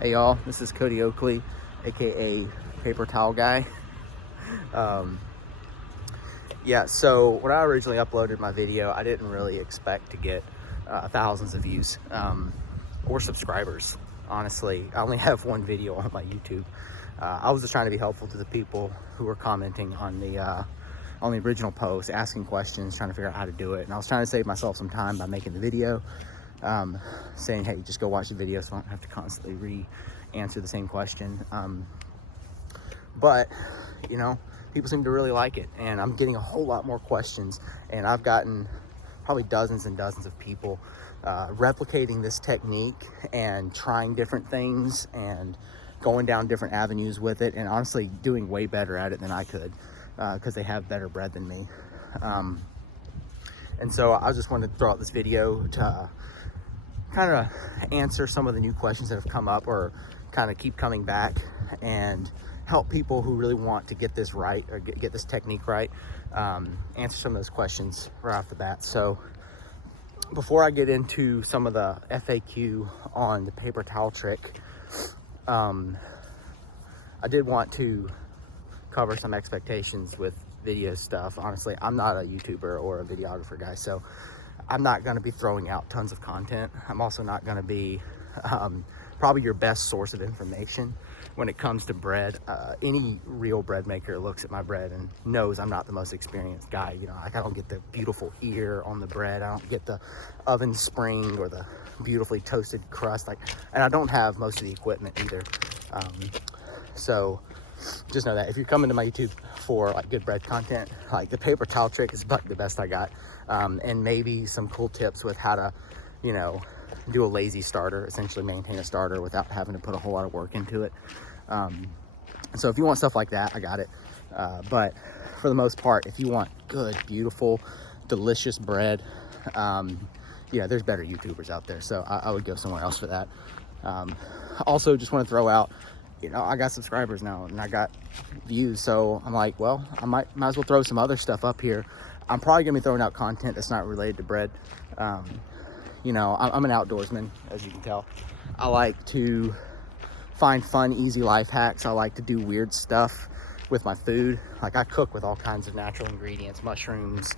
Hey y'all, this is Cody Oakley, aka Paper Towel Guy. Yeah, so when I originally uploaded my video, I didn't really expect to get thousands of views or subscribers. Honestly, I only have one video on my YouTube. I was just trying to be helpful to the people who were commenting on the original post, asking questions, trying to figure out how to do it. And I was trying to save myself some time by making the video, saying, hey, just go watch the video so I don't have to constantly re-answer the same question. But, you know, people seem to really like it, and I'm getting a whole lot more questions, and I've gotten probably dozens and dozens of people replicating this technique and trying different things and going down different avenues with it, and honestly doing way better at it than I could, because they have better bread than me. And so I just wanted to throw out this video to kind of answer some of the new questions that have come up or kind of keep coming back, and help people who really want to get this right or get this technique right, answer some of those questions right off the bat. So before I get into some of the FAQ on the paper towel trick, I did want to cover some expectations with video stuff. Honestly, I'm not a YouTuber or a videographer guy, so I'm not going to be throwing out tons of content. I'm also not going to be probably your best source of information when it comes to bread. Any real bread maker looks at my bread and knows I'm not the most experienced guy. You know, like, I don't get the beautiful ear on the bread. I don't get the oven spring or the beautifully toasted crust. And I don't have most of the equipment either. So just know that if you're coming to my YouTube for like good bread content, like the paper towel trick is the best I got. And maybe some cool tips with how to, you know, do a lazy starter, essentially maintain a starter without having to put a whole lot of work into it. So if you want stuff like that, I got it. But for the most part, if you want good, beautiful, delicious bread, yeah, there's better YouTubers out there. So I would go somewhere else for that. Also, just want to throw out, you know, I got subscribers now and I got views. So I'm like, well, I might as well throw some other stuff up here. I'm probably gonna be throwing out content that's not related to bread. You know, I'm an outdoorsman, as you can tell. I like to find fun, easy life hacks. I like to do weird stuff with my food. Like, I cook with all kinds of natural ingredients, mushrooms,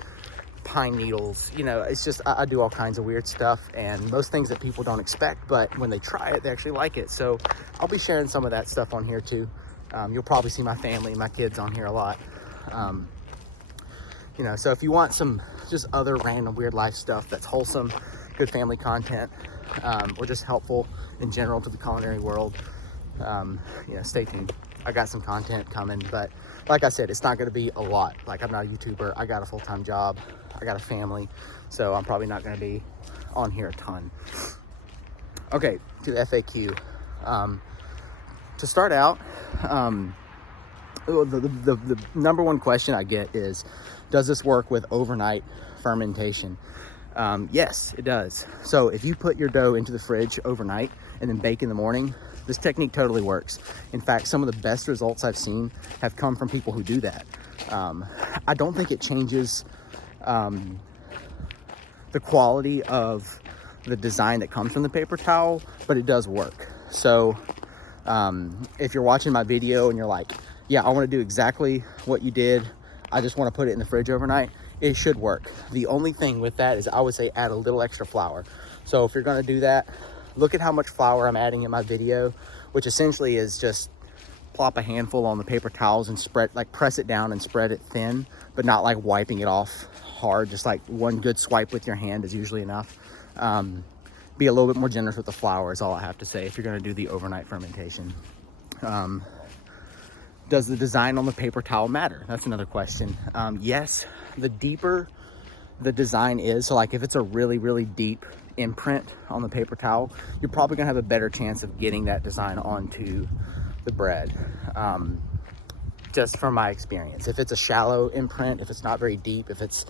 pine needles. You know, it's just, I do all kinds of weird stuff, and most things that people don't expect, but when they try it, they actually like it. So I'll be sharing some of that stuff on here too. You'll probably see my family and my kids on here a lot. You know, so if you want some just other random weird life stuff that's wholesome, good family content, or just helpful in general to the culinary world, you know, stay tuned. I got some content coming, but like I said, it's not going to be a lot. Like, I'm not a YouTuber. I got a full-time job. I got a family, so I'm probably not going to be on here a ton. Okay, to the FAQ. To start out, the number one question I get is, does this work with overnight fermentation? Yes, it does. So if you put your dough into the fridge overnight and then bake in the morning, this technique totally works. In fact, some of the best results I've seen have come from people who do that. I don't think it changes the quality of the design that comes from the paper towel, but it does work. So if you're watching my video and you're like, yeah, I want to do exactly what you did, I just want to put it in the fridge overnight, it should work. The only thing with that is I would say add a little extra flour. So if you're going to do that, look at how much flour I'm adding in my video, which essentially is just plop a handful on the paper towels and spread, like press it down and spread it thin, but not like wiping it off hard. Just like one good swipe with your hand is usually enough. Be a little bit more generous with the flour is all I have to say if you're going to do the overnight fermentation. Does the design on the paper towel matter? That's another question. Yes, the deeper the design is, so like if it's a really, really deep imprint on the paper towel, you're probably gonna have a better chance of getting that design onto the bread. Just from my experience. If it's a shallow imprint, if it's not very deep, if it's,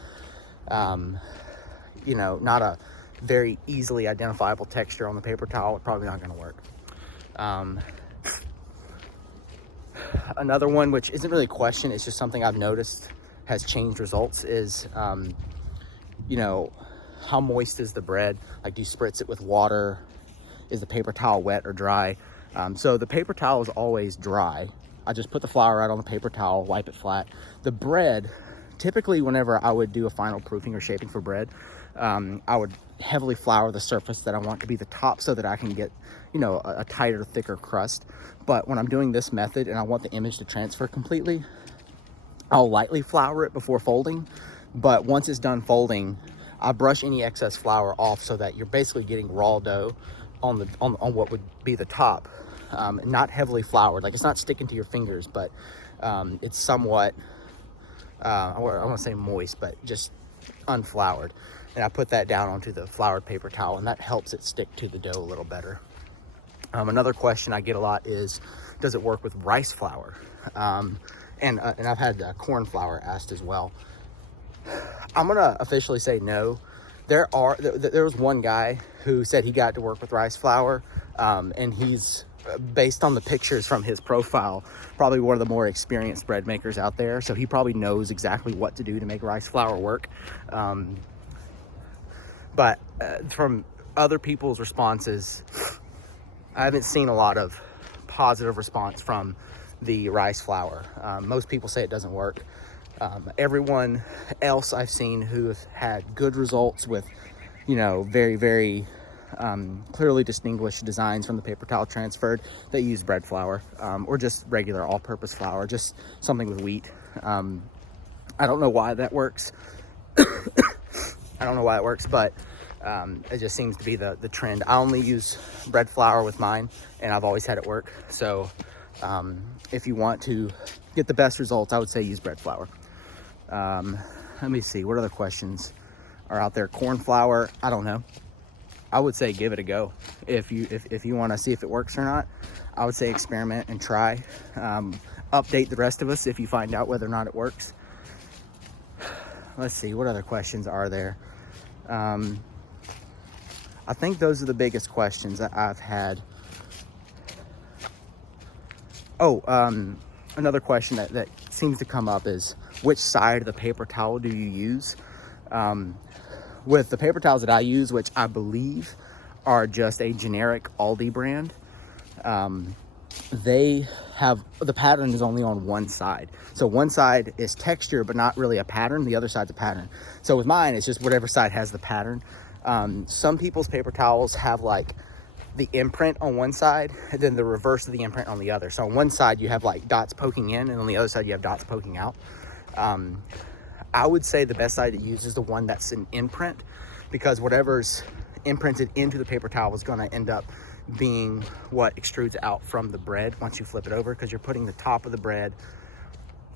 you know, not a very easily identifiable texture on the paper towel, it's probably not gonna work. Another one, which isn't really a question, it's just something I've noticed has changed results, is, you know, how moist is the bread? Like, do you spritz it with water? Is the paper towel wet or dry? So the paper towel is always dry. I just put the flour out on the paper towel, wipe it flat. The bread, typically whenever I would do a final proofing or shaping for bread, I would heavily flour the surface that I want to be the top so that I can get, you know, a tighter, thicker crust. But when I'm doing this method and I want the image to transfer completely, I'll lightly flour it before folding. But once it's done folding, I brush any excess flour off so that you're basically getting raw dough on what would be the top. Not heavily floured, like it's not sticking to your fingers, but it's somewhat, I want to say moist, but just unfloured. And I put that down onto the floured paper towel, and that helps it stick to the dough a little better. Another question I get a lot is, does it work with rice flour? And I've had corn flour asked as well. I'm gonna officially say no. There was one guy who said he got to work with rice flour, and he's, based on the pictures from his profile, probably one of the more experienced bread makers out there. So he probably knows exactly what to do to make rice flour work. But from other people's responses, I haven't seen a lot of positive response from the rice flour. Most people say it doesn't work. Everyone else I've seen who have had good results with, you know, very, very clearly distinguished designs from the paper towel transferred, they use bread flour, or just regular all-purpose flour, just something with wheat. I don't know why that works. I don't know why it works, but it just seems to be the trend. I only use bread flour with mine, and I've always had it work. So if you want to get the best results, I would say use bread flour. Let me see, what other questions are out there? Corn flour, I don't know. I would say give it a go. If you want to see if it works or not, I would say experiment and try. Update the rest of us if you find out whether or not it works. Let's see, what other questions are there? I think those are the biggest questions that I've had. Oh, another question that seems to come up is, which side of the paper towel do you use? With the paper towels that I use, which I believe are just a generic Aldi brand, they have, the pattern is only on one side. So one side is texture, but not really a pattern. The other side's a pattern. So with mine, it's just whatever side has the pattern. Some people's paper towels have like the imprint on one side and then the reverse of the imprint on the other. So on one side you have like dots poking in, and on the other side you have dots poking out. I would say the best side to use is the one that's an imprint, because whatever's imprinted into the paper towel is going to end up being what extrudes out from the bread once you flip it over, because you're putting the top of the bread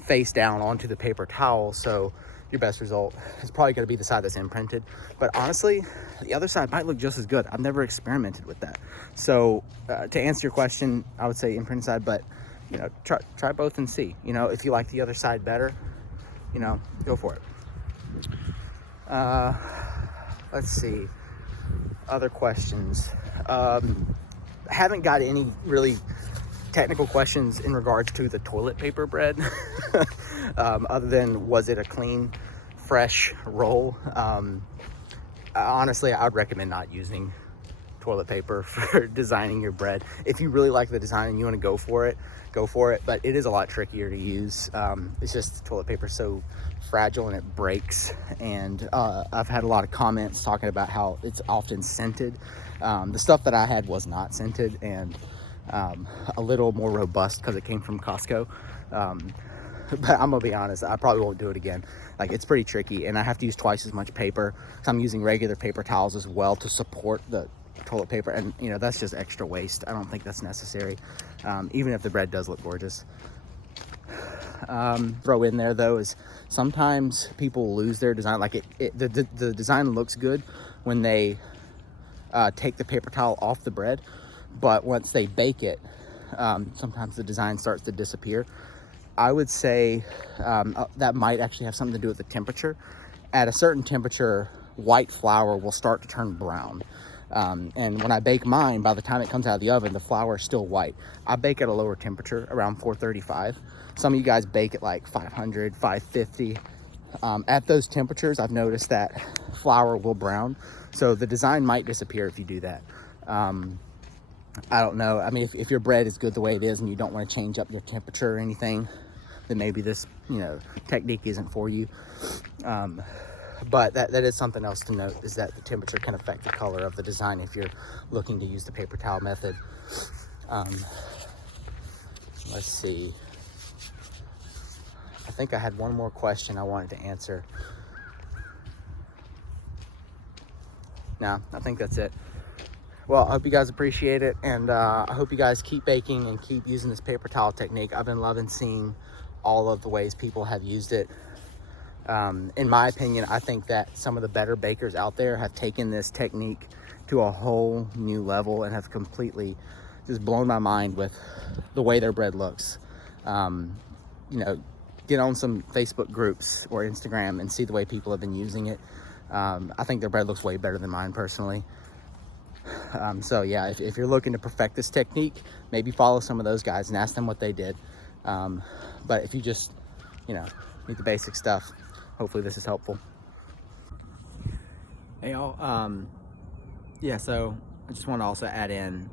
face down onto the paper towel. So your best result is probably going to be the side that's imprinted. But honestly, the other side might look just as good. I've never experimented with that. So to answer your question, I would say imprint side, but you know, try both and see. You know, if you like the other side better, you know, go for it. Let's see, other questions. I haven't got any really technical questions in regards to the toilet paper bread, other than, was it a clean, fresh roll? Honestly, I would recommend not using toilet paper for designing your bread. If you really like the design and you want to go for it, but it is a lot trickier to use. It's just toilet paper is so fragile and it breaks, and I've had a lot of comments talking about how it's often scented. The stuff that I had was not scented, and a little more robust because it came from Costco. But I'm gonna be honest, I probably won't do it again. Like, it's pretty tricky, and I have to use twice as much paper, so I'm using regular paper towels as well to support the toilet paper, and you know, that's just extra waste. I don't think that's necessary, even if the bread does look gorgeous. Throw in there though is, sometimes people lose their design. Like the design looks good when they take the paper towel off the bread, but once they bake it, sometimes the design starts to disappear. I would say that might actually have something to do with the temperature. At a certain temperature, white flour will start to turn brown. And when I bake mine, by the time it comes out of the oven, the flour is still white. I bake at a lower temperature, around 435. Some of you guys bake at like 500, 550. At those temperatures, I've noticed that flour will brown. So the design might disappear if you do that. I don't know. I mean, if your bread is good the way it is and you don't want to change up your temperature or anything, then maybe this, technique isn't for you. But that is something else to note, is that the temperature can affect the color of the design if you're looking to use the paper towel method. Let's see. I think I had one more question I wanted to answer. No, I think that's it. Well, I hope you guys appreciate it, and I hope you guys keep baking and keep using this paper towel technique. I've been loving seeing all of the ways people have used it. In my opinion, I think that some of the better bakers out there have taken this technique to a whole new level and have completely just blown my mind with the way their bread looks. Get on some Facebook groups or Instagram and see the way people have been using it. I think their bread looks way better than mine personally. So yeah, if you're looking to perfect this technique, maybe follow some of those guys and ask them what they did. But if you just, need the basic stuff, hopefully this is helpful. Hey y'all, yeah, so I just want to also add in,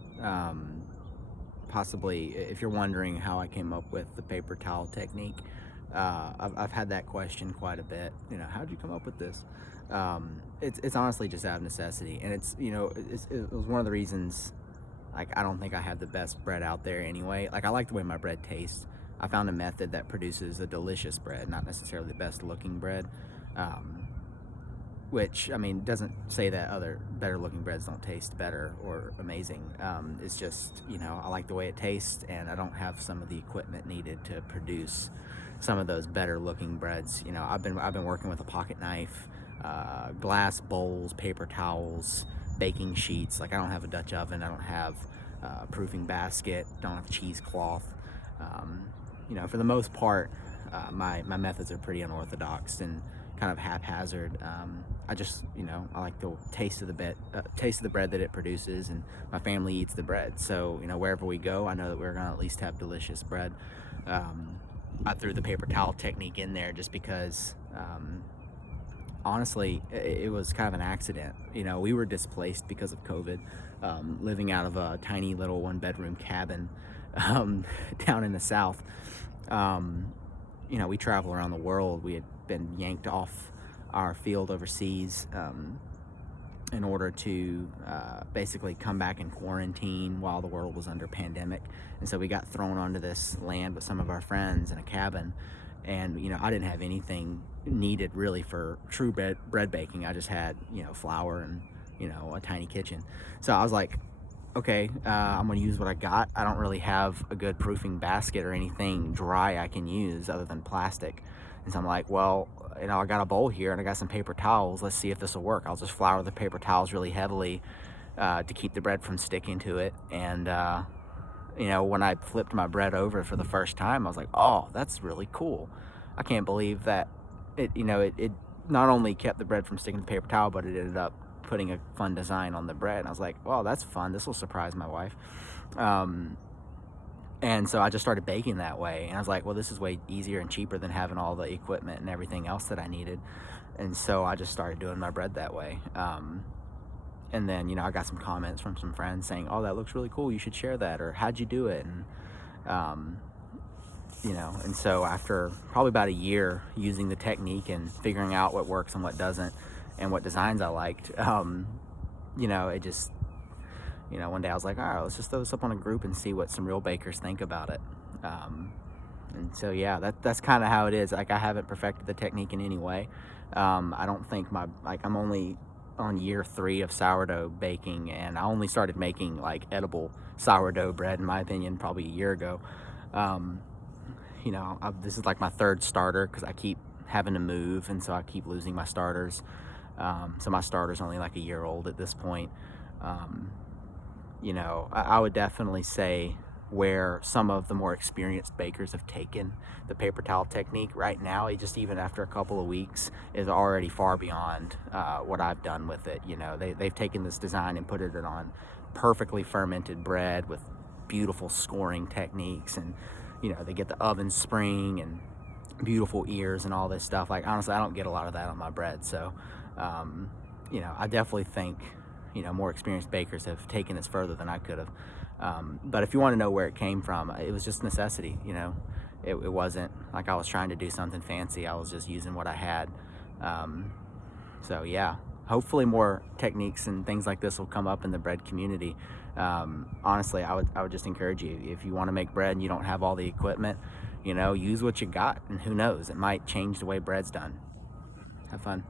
possibly, if you're wondering how I came up with the paper towel technique, I've had that question quite a bit. How'd you come up with this? It's honestly just out of necessity, and it was one of the reasons. Like, I don't think I have the best bread out there anyway. Like, I like the way my bread tastes. I found a method that produces a delicious bread, not necessarily the best looking bread. Which, I mean, doesn't say that other better looking breads don't taste better or amazing. It's just, I like the way it tastes, and I don't have some of the equipment needed to produce some of those better looking breads. I've been working with a pocket knife, glass bowls, paper towels, baking sheets. Like, I don't have a Dutch oven, I don't have a proofing basket, don't have cheesecloth. For the most part, my methods are pretty unorthodox and kind of haphazard. I just, I like the taste of the bread that it produces, and my family eats the bread. So, wherever we go, I know that we're gonna at least have delicious bread. I threw the paper towel technique in there just because, honestly, it was kind of an accident. We were displaced because of COVID, living out of a tiny little 1-bedroom cabin down in the South. We travel around the world. We had been yanked off our field overseas in order to basically come back and quarantine while the world was under pandemic. And so we got thrown onto this land with some of our friends in a cabin. And, I didn't have anything needed really for true bread baking. I just had, flour and, a tiny kitchen. So I was like, okay, I'm gonna use what I got. I don't really have a good proofing basket or anything dry I can use other than plastic. And so I'm like, well, I got a bowl here and I got some paper towels. Let's see if this will work. I'll just flour the paper towels really heavily to keep the bread from sticking to it. And, when I flipped my bread over for the first time, I was like, oh, that's really cool. I can't believe that it not only kept the bread from sticking to the paper towel, but it ended up putting a fun design on the bread. And I was like, well, that's fun. This will surprise my wife. And so I just started baking that way. And I was like, well, this is way easier and cheaper than having all the equipment and everything else that I needed. And so I just started doing my bread that way. And then, I got some comments from some friends saying, oh, that looks really cool. You should share that. Or how'd you do it? And, and so after probably about a year using the technique and figuring out what works and what doesn't and what designs I liked, it just, one day I was like, all right, let's just throw this up on a group and see what some real bakers think about it. And so, yeah, that's kind of how it is. Like, I haven't perfected the technique in any way. I don't think I'm only on year 3 of sourdough baking, and I only started making like edible sourdough bread, in my opinion, probably a year ago. This is like my 3rd starter because I keep having to move, and so I keep losing my starters. So my starter's only like a year old at this point. I would definitely say where some of the more experienced bakers have taken the paper towel technique right now, even after a couple of weeks, is already far beyond what I've done with it. They've taken this design and put it on perfectly fermented bread with beautiful scoring techniques, and they get the oven spring and beautiful ears and all this stuff. Like, honestly, I don't get a lot of that on my bread. So I definitely think more experienced bakers have taken this further than I could have. But if you want to know where it came from, it was just necessity, you know. It wasn't like I was trying to do something fancy. I was just using what I had. So yeah, hopefully more techniques and things like this will come up in the bread community. Honestly, I would just encourage you, if you want to make bread and you don't have all the equipment, you know, use what you got, and who knows, it might change the way bread's done. Have fun.